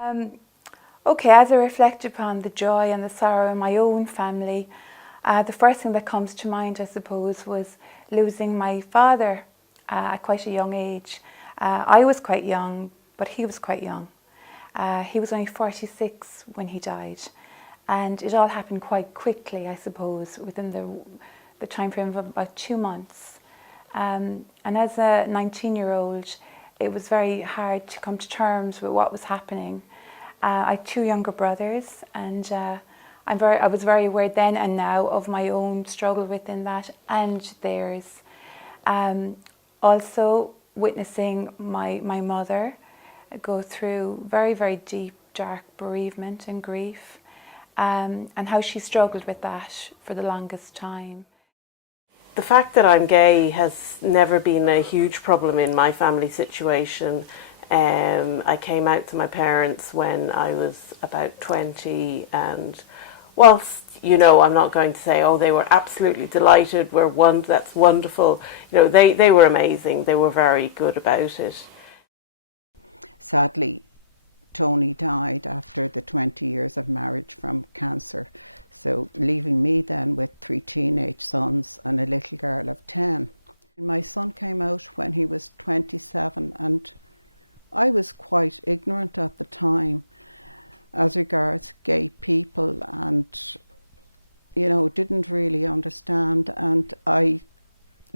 Um, okay, as I reflect upon the joy and the sorrow in my own family, the first thing that comes to mind, I suppose, was losing my father at quite a young age. I was quite young, but he was quite young. He was only 46 when he died, and it all happened quite quickly, I suppose, within the time frame of about 2 months. And as a 19-year-old, it was very hard to come to terms with what was happening. I had 2 younger brothers, and I was very aware then and now of my own struggle within that and theirs. Also witnessing my mother go through very, very deep, dark bereavement and grief, and how she struggled with that for the longest time. The fact that I'm gay has never been a huge problem in my family situation. I came out to my parents when I was about 20, and whilst, I'm not going to say, oh, they were absolutely delighted, that's wonderful. They were amazing. They were very good about it. Sadly, Tony died after the 20 years of marriage from cancer. So leaving me then with 3 teenage sons and a little girl of 10. My son came out when he was 27, and I was quite ignorant at the time as regards gay people, and didn't really understand, and I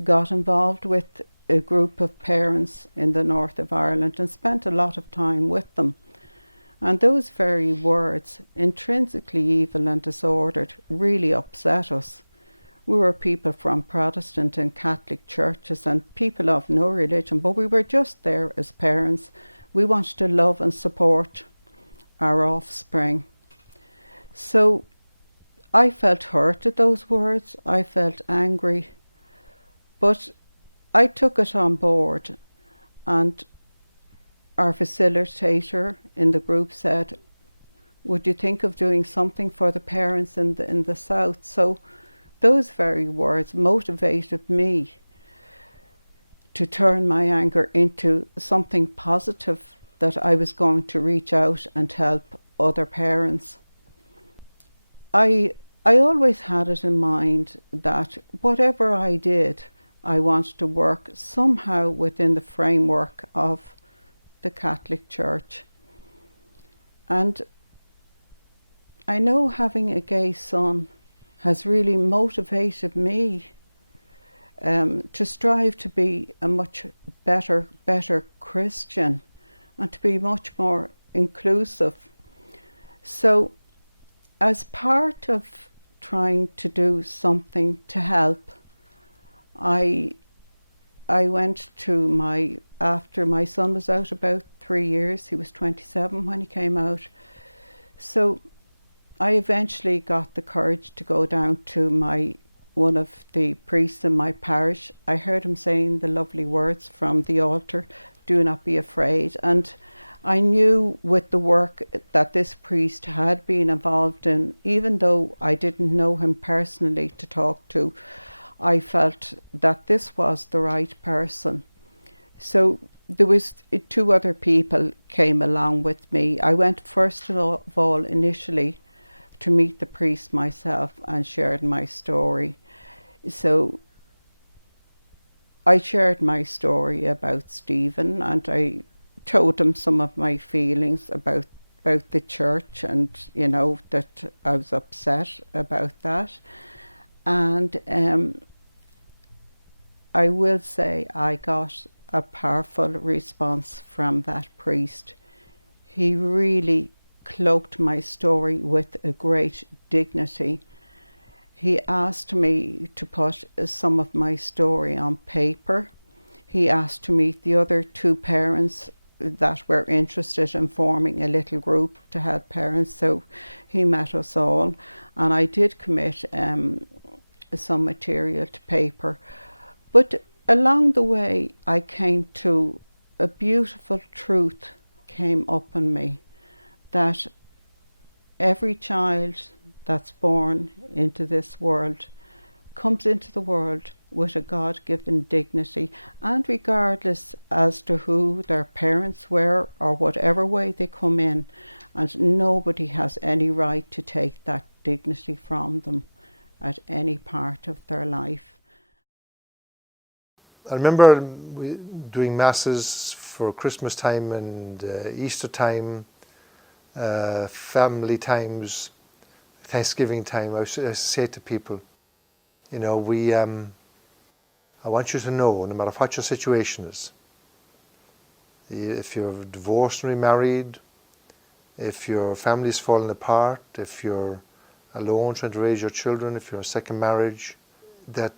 got involved with a group of parents in the north of Ireland and spent a lot of time with them. And those very words, intrinsically evil and disordered, really upset us. We were people from Protestant and Catholic churches and people of no religion, but we were just there as parents. We wanted to love and support our offspring. So I felt hurt at those words. I felt angry. But I took it on board, and our facilitator in the group said, would you think of doing something for the parents in the south? So those very words motivated me to turn my anger into something positive, that I was going to reach out and help other parents. I always had it in mind that whatever I did, I wanted to work somehow within the framework of the Catholic Church. And I know having a gay son has really motivated me to strive to be a much better Christian and to be much more inclusive. So as part of trying to do something to help, I went to after my son was out about 3 years, he was 27 when he came out. So I eventually got the courage to go down to one of the priests in my parish. I heard him saying the lovely words from the altar, do not be afraid. And I knew with the work that this priest had been involved in, even though I didn't know him personally to talk to, I felt that this was the right person. So there was 2 other people came along with me. I went first of all initially to meet the priest myself and shared my story. So I shared my story about Stephen, and I told him some of my feelings about the church, and that I was upset about that. And I will say I got a powerful response from that priest. He really cloaked my story with a great dignity. He asked me to put some of my story on paper. He asked to meet the other 2 parents that were interested in forming a little group to help parents. So he met us all, and I did commit some material to paper. But along the way, I came to a beautiful truth came up in me, that every child that's born into this world comes into the world with a God-given dignity, and regardless as to who their parents were or whatever way they come in, and nobody has any right to take that dignity from them at any part of their life. I remember doing masses for Christmas time and Easter time, family times, Thanksgiving time. I used to say to people, you know, I want you to know, no matter what your situation is, if you're divorced and remarried, if your family's fallen apart, if you're alone trying to raise your children, if you're in a second marriage, that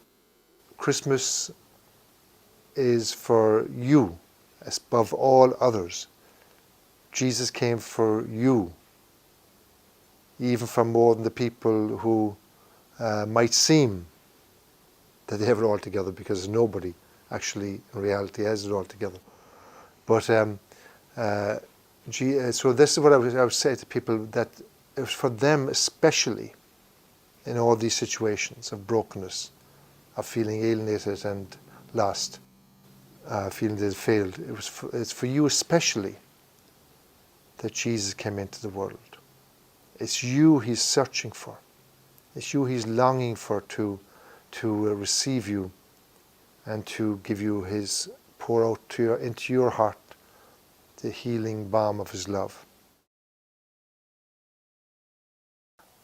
Christmas is for you above all others. Jesus came for you, even for more than the people who might seem that they have it all together, because nobody actually in reality has it all together. But so this is what I would say to people, that it was for them especially, in all these situations of brokenness, of feeling alienated and lost, feeling they'd failed. It's for you especially that Jesus came into the world. It's you he's searching for. It's you he's longing for to receive you and to give you his, pour out into your heart the healing balm of his love.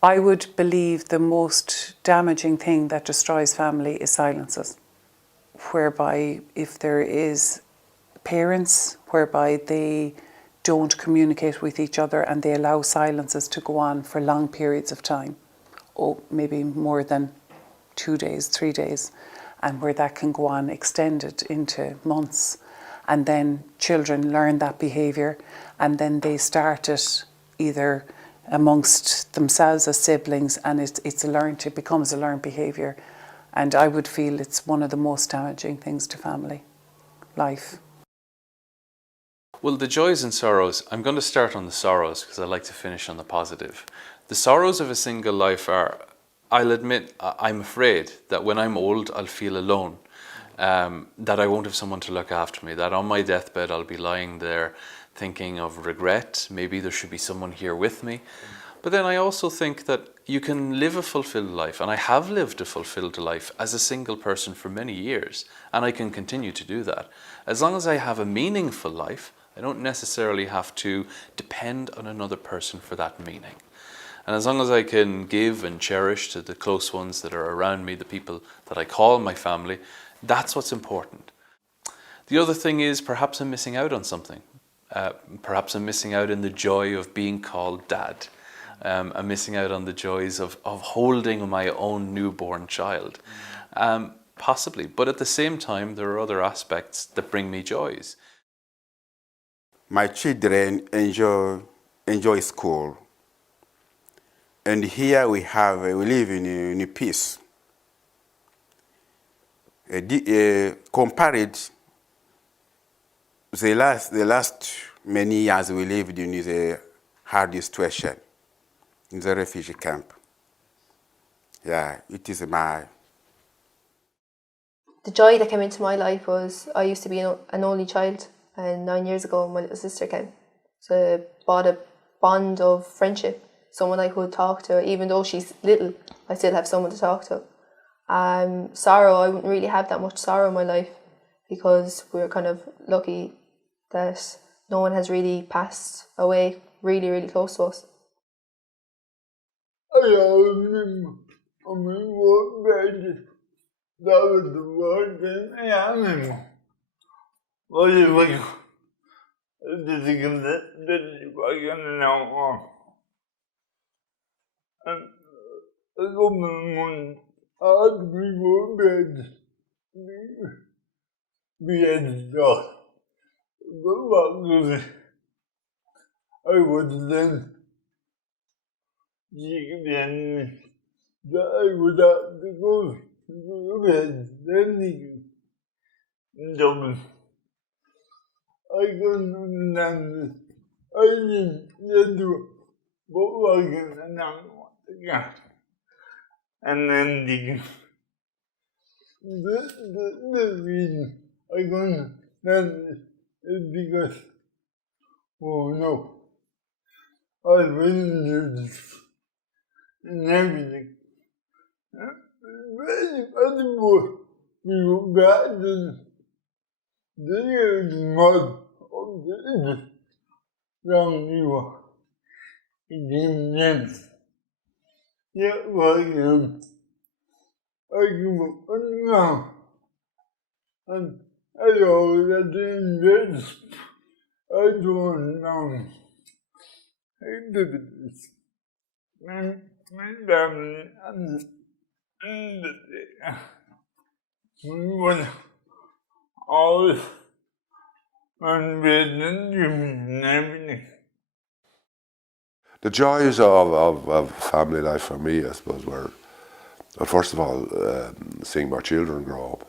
I would believe the most damaging thing that destroys family is silences, whereby if there is parents whereby they don't communicate with each other and they allow silences to go on for long periods of time, or maybe more than 2 days, 3 days, and where that can go on extended into months, and then children learn that behaviour and then they start it either amongst themselves as siblings, and it becomes a learned behaviour. And I would feel it's one of the most damaging things to family life. Well, the joys and sorrows, I'm going to start on the sorrows because I like to finish on the positive. The sorrows of a single life are, I'll admit, I'm afraid that when I'm old I'll feel alone, that I won't have someone to look after me, that on my deathbed I'll be lying there thinking of regret, maybe there should be someone here with me. But then I also think that you can live a fulfilled life, and I have lived a fulfilled life as a single person for many years, and I can continue to do that. As long as I have a meaningful life, I don't necessarily have to depend on another person for that meaning. And as long as I can give and cherish to the close ones that are around me, the people that I call my family, that's what's important. The other thing is perhaps I'm missing out on something. Perhaps I'm missing out in the joy of being called dad. I'm missing out on the joys of holding my own newborn child. Possibly, but at the same time, there are other aspects that bring me joys. My children enjoy school. And here we live in peace. Compared the last many years we lived in a hard situation in the refugee camp. Yeah, it is my... The joy that came into my life was I used to be an only child, and 9 years ago my little sister came. So it brought a bond of friendship, someone I could talk to. Even though she's little, I still have someone to talk to. Sorrow, I wouldn't really have that much sorrow in my life because we're kind of lucky that no one has really passed away really, really close to us. I remember what bed that was the one thing I remember. What do you think? Did you fucking know? And I go in the morning, I had to be going to bed. Be at the door. Go back to the... I was then... You can that I would have to go to bed, then you double. I couldn't understand it. I didn't do what I can now again. And then the reason I gone down is because, oh no, I wouldn't do this and everything. Furthermore, we were back in the year's mud of the young people. Yes. Yeah, well, I grew up on the farm, and I always had to invest. I don't know. Activities. My family and we was always on bed and gym and everything. The joys of family life for me, I suppose, were, well, first of all, seeing my children grow up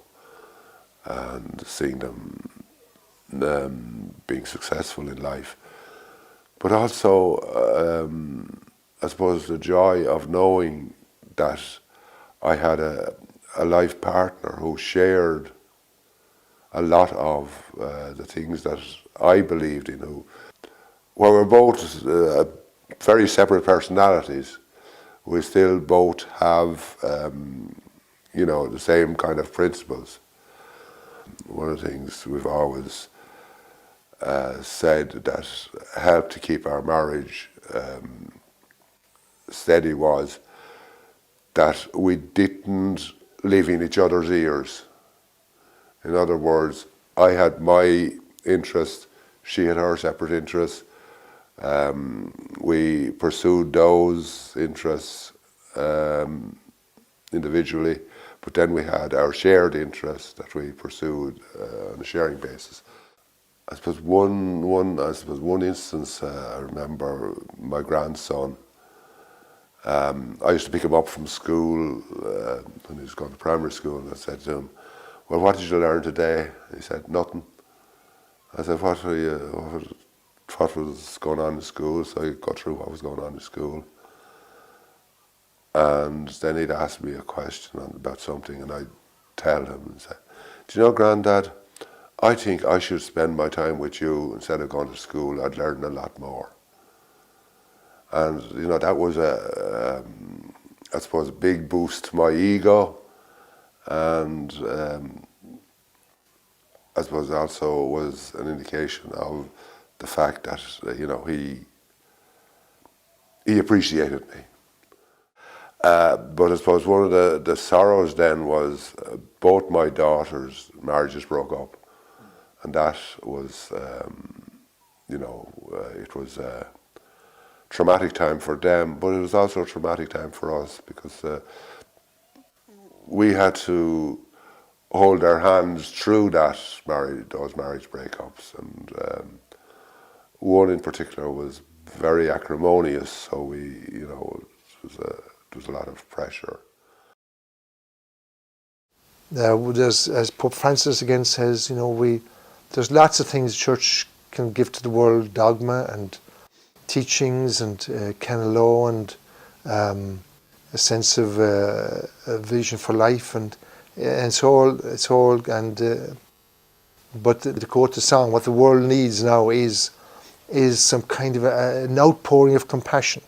and seeing them being successful in life. But also, I suppose, the joy of knowing that I had a life partner who shared a lot of the things that I believed in, while we're both very separate personalities, we still both have, the same kind of principles. One of the things we've always said that helped to keep our marriage steady was that we didn't live in each other's ears. In other words, I had my interests, she had her separate interests. We pursued those interests individually, but then we had our shared interests that we pursued on a sharing basis. I suppose one instance, I remember my grandson. I used to pick him up from school when he was going to primary school, and I said to him, "Well, what did you learn today?" He said, "Nothing." I said, what was going on in school? So he got through what was going on in school. And then he'd ask me a question about something, and I'd tell him and say, "Do you know, Grandad, I think I should spend my time with you instead of going to school. I'd learn a lot more." And, that was I suppose, a big boost to my ego. And I suppose also was an indication of the fact that, he appreciated me. But I suppose one of the sorrows then was both my daughters' marriages broke up. And that was, it was a traumatic time for them, but it was also a traumatic time for us because we had to hold our hands through those marriage breakups. And one in particular was very acrimonious, so it was a lot of pressure. As Pope Francis again says, there's lots of things the church can give to the world, dogma and teachings and canon law and a sense of a vision for life and it's all but to quote the song, what the world needs now is some kind of an outpouring of compassion.